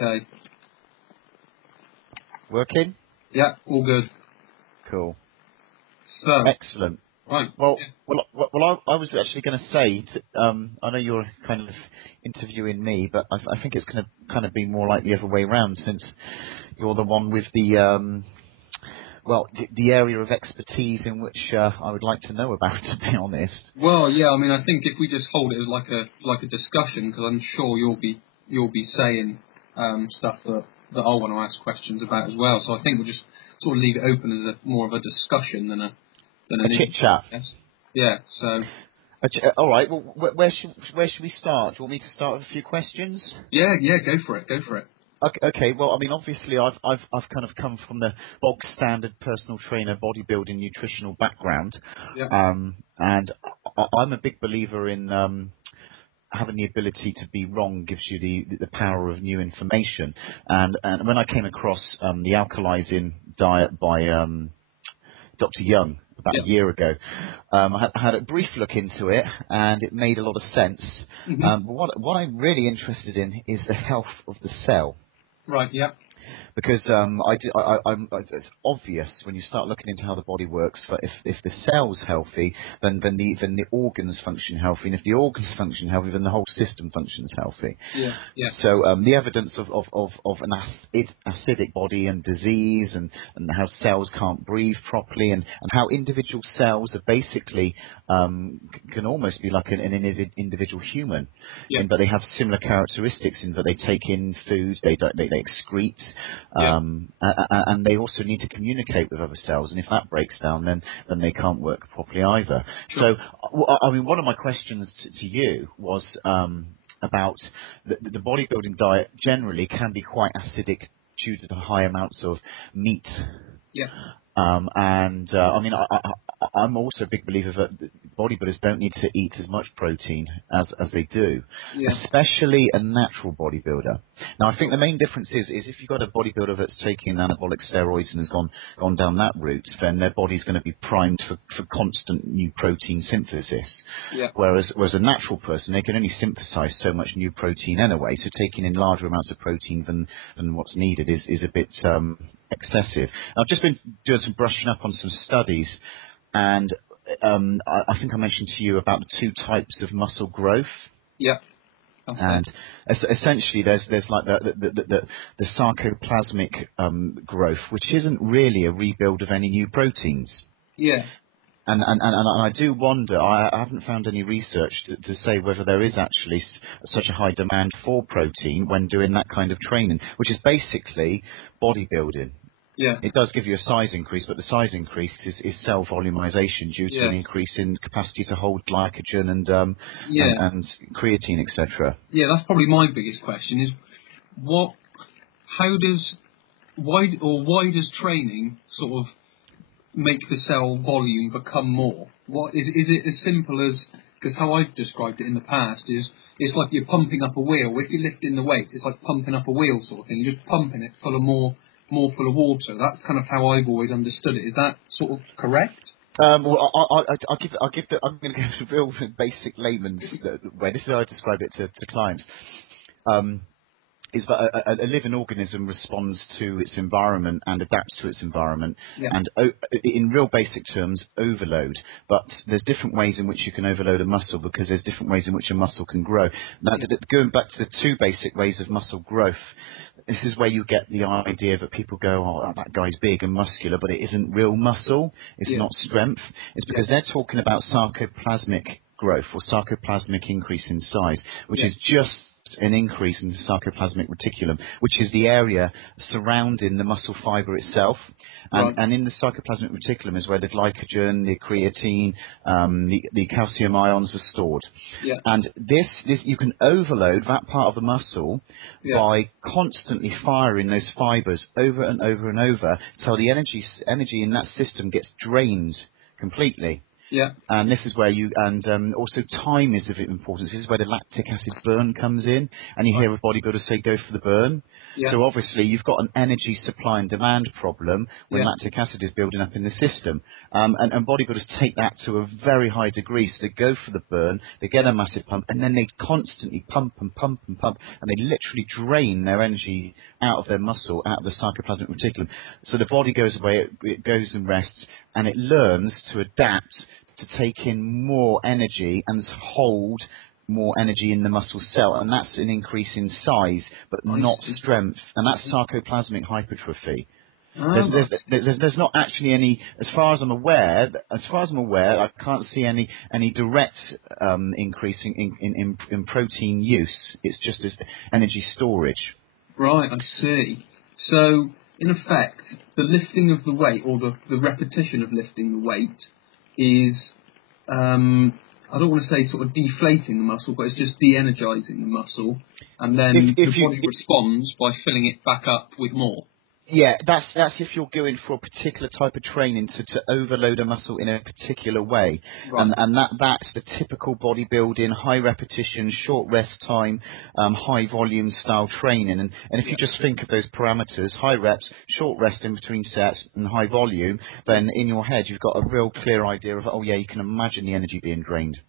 Okay. Working? Yeah, all good. Cool. So, Excellent. right. Well, I was actually going to say, I know you're kind of interviewing me, but I think it's going to kind of be more like the other way around, since you're the one with the the area of expertise in which I would like to know about, to be honest. Well, yeah, I mean, I think if we just hold it as like a discussion, because I'm sure you'll be saying stuff that I want to ask questions about as well. So I think we'll just sort of leave it open as more of a discussion than an chit chat. Yes. Yeah. So. All right. Well, where should we start? Do you want me to start with a few questions? Yeah. Go for it. Okay. Well, I mean, obviously, I've kind of come from the bog standard personal trainer, bodybuilding, nutritional background, Yeah. and I'm a big believer in having the ability to be wrong gives you the power of new information. And when I came across the alkalizing diet by Dr. Young about a year ago, I had a brief look into it, and it made a lot of sense. Mm-hmm. But what I'm really interested in is the health of the cell. Right. Yeah. Because it's obvious when you start looking into how the body works. But if the cell's healthy, then the organs function healthy, and if the organs function healthy, then the whole system functions healthy. Yeah. Yeah. So the evidence of an acidic body and disease, and how cells can't breathe properly, and how individual cells are basically can almost be like an individual human, but they have similar characteristics in that they take in food, they excrete. And they also need to communicate with other cells, and if that breaks down, then they can't work properly either. Sure. So, I mean, one of my questions to you was about the bodybuilding diet generally can be quite acidic due to the high amounts of meat. Yeah. I mean, I'm also a big believer that bodybuilders don't need to eat as much protein as they do, especially a natural bodybuilder. Now, I think the main difference is if you've got a bodybuilder that's taking anabolic steroids and has gone down that route, then their body's going to be primed for constant new protein synthesis. Yeah. Whereas a natural person, they can only synthesize so much new protein anyway, so taking in larger amounts of protein than what's needed is a bit excessive. I've just been doing some brushing up on some studies, and I think I mentioned to you about the two types of muscle growth. Yeah. And essentially, there's like the sarcoplasmic growth, which isn't really a rebuild of any new proteins. Yeah. And I do wonder, I haven't found any research to say whether there is actually such a high demand for protein when doing that kind of training, which is basically bodybuilding. Yeah. It does give you a size increase, but the size increase is cell volumization due to an increase in capacity to hold glycogen and creatine, etc. Yeah, that's probably my biggest question: is why does training sort of make the cell volume become more? What is it as simple as, because how I've described it in the past is it's like you're pumping up a wheel. If you're lifting the weight, it's like pumping up a wheel sort of thing. You're just pumping it full of more full of water. That's kind of how I've always understood it. Is that sort of correct? Well, I'm going to go to real basic layman's way. This is how I describe it to clients. Is that a living organism responds to its environment and adapts to its environment, and in real basic terms, overload. But there's different ways in which you can overload a muscle, because there's different ways in which a muscle can grow. Now, going back to the two basic ways of muscle growth, this is where you get the idea that people go, oh, that guy's big and muscular, but it isn't real muscle. It's not strength. It's because they're talking about sarcoplasmic growth or sarcoplasmic increase in size, which is just an increase in the sarcoplasmic reticulum, which is the area surrounding the muscle fiber itself. And in the sarcoplasmic reticulum is where the glycogen, the creatine, the calcium ions are stored. Yeah. And this you can overload that part of the muscle by constantly firing those fibers over and over and over, so the energy in that system gets drained completely. Yeah. And this is where also time is of importance. This is where the lactic acid burn comes in. And you Right. hear a bodybuilder say, go for the burn. Yeah. So obviously you've got an energy supply and demand problem when Yeah. lactic acid is building up in the system. And bodybuilders take that to a very high degree. So they go for the burn, they get a massive pump, and then they constantly pump and pump and pump, and they literally drain their energy out of their muscle, out of the sarcoplasmic reticulum. So the body goes away, it goes and rests, and it learns to adapt to take in more energy and hold more energy in the muscle cell, and that's an increase in size, but I not see. strength, and that's sarcoplasmic hypertrophy. Oh, There's not actually any, as far as I'm aware, I can't see any direct increase in protein use. It's just as energy storage. right, I see. So, in effect, the lifting of the weight, or the repetition of lifting the weight, is, I don't want to say sort of deflating the muscle, but it's just de-energizing the muscle, and then the body responds by filling it back up with more. Yeah, that's if you're going for a particular type of training to overload a muscle in a particular way, Right. and that's the typical bodybuilding, high repetition, short rest time, high volume style training. And if you just think of those parameters, high reps, short rest in between sets, and high volume, then in your head you've got a real clear idea of, oh yeah, you can imagine the energy being drained.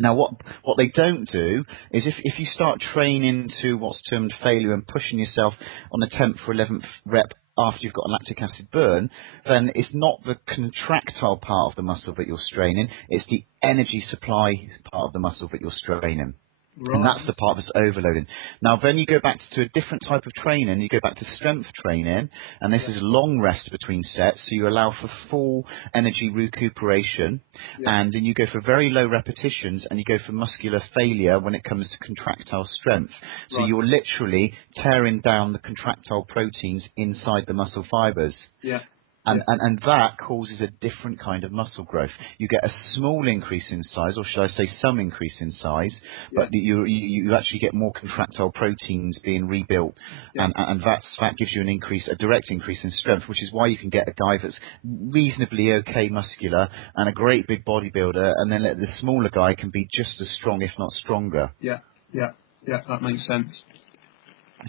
Now, what they don't do is if you start training to what's termed failure and pushing yourself on the 10th or 11th rep after you've got a lactic acid burn, then it's not the contractile part of the muscle that you're straining, it's the energy supply part of the muscle that you're straining. Right. And that's the part that's overloading. Now, then you go back to a different type of training. You go back to strength training, and this is long rest between sets, so you allow for full energy recuperation, and then you go for very low repetitions, and you go for muscular failure when it comes to contractile strength. So you're literally tearing down the contractile proteins inside the muscle fibers. Yeah. And that causes a different kind of muscle growth. You get a small increase in size, or should I say some increase in size, but you actually get more contractile proteins being rebuilt, and that gives you a direct increase in strength, which is why you can get a guy that's reasonably okay muscular and a great big bodybuilder, and then the smaller guy can be just as strong, if not stronger. Yeah, that makes sense.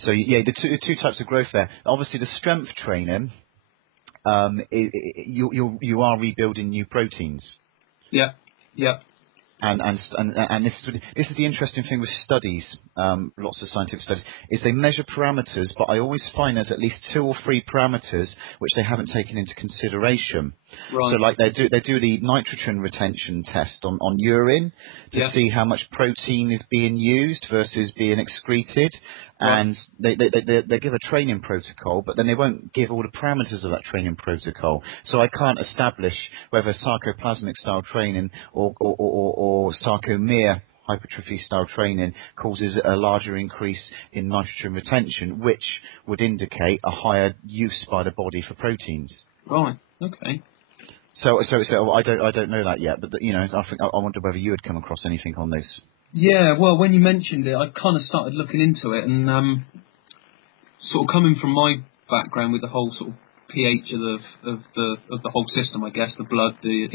So yeah, the two types of growth there. Obviously, the strength training. You are rebuilding new proteins. Yeah. And this is the interesting thing with studies, lots of scientific studies, is they measure parameters, but I always find there's at least 2 or 3 parameters which they haven't taken into consideration. Right. So like they do the nitrogen retention test on urine to see how much protein is being used versus being excreted. And they give a training protocol, but then they won't give all the parameters of that training protocol. So I can't establish whether sarcoplasmic style training or sarcomere hypertrophy style training causes a larger increase in nitrogen retention, which would indicate a higher use by the body for proteins. Right. Okay. So I don't know that yet, but I wonder whether you had come across anything on this. Yeah, well, when you mentioned it, I kind of started looking into it, and sort of coming from my background with the whole sort of pH of the whole system, I guess, the blood, the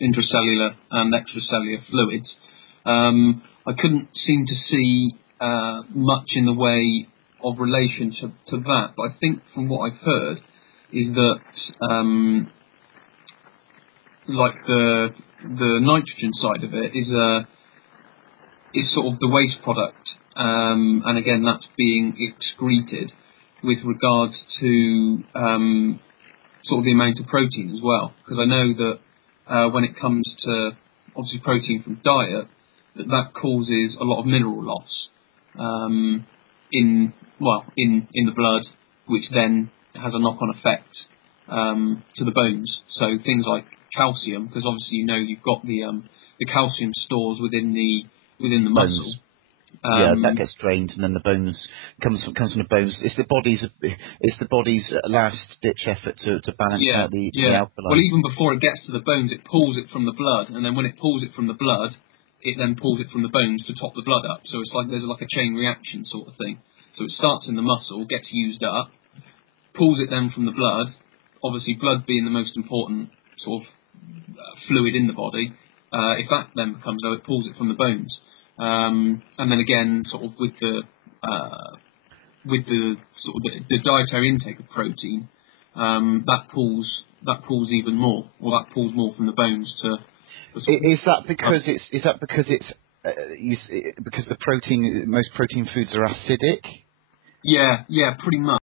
intracellular and extracellular fluids, I couldn't seem to see much in the way of relation to that. But I think from what I've heard is that like the nitrogen side of it is sort of the waste product, and again that's being excreted with regards to sort of the amount of protein as well, because I know that when it comes to obviously protein from diet, that causes a lot of mineral loss in the blood, which then has a knock-on effect to the bones. So things like calcium, because obviously you've got the calcium stores within the muscle. That gets drained, and then the bones comes from the bones. It's the body's last ditch effort to balance out the alkaline. Well, even before it gets to the bones, it pulls it from the blood, and then when it pulls it from the blood, it then pulls it from the bones to top the blood up. So it's like there's like a chain reaction sort of thing. So it starts in the muscle, gets used up, pulls it then from the blood. Obviously, blood being the most important sort of fluid in the body. If that then becomes low, it pulls it from the bones. And then again, sort of with the sort of the dietary intake of protein, that pulls even more, or that pulls more from the bones to. Is that because because the protein, most protein foods are acidic? Yeah, pretty much.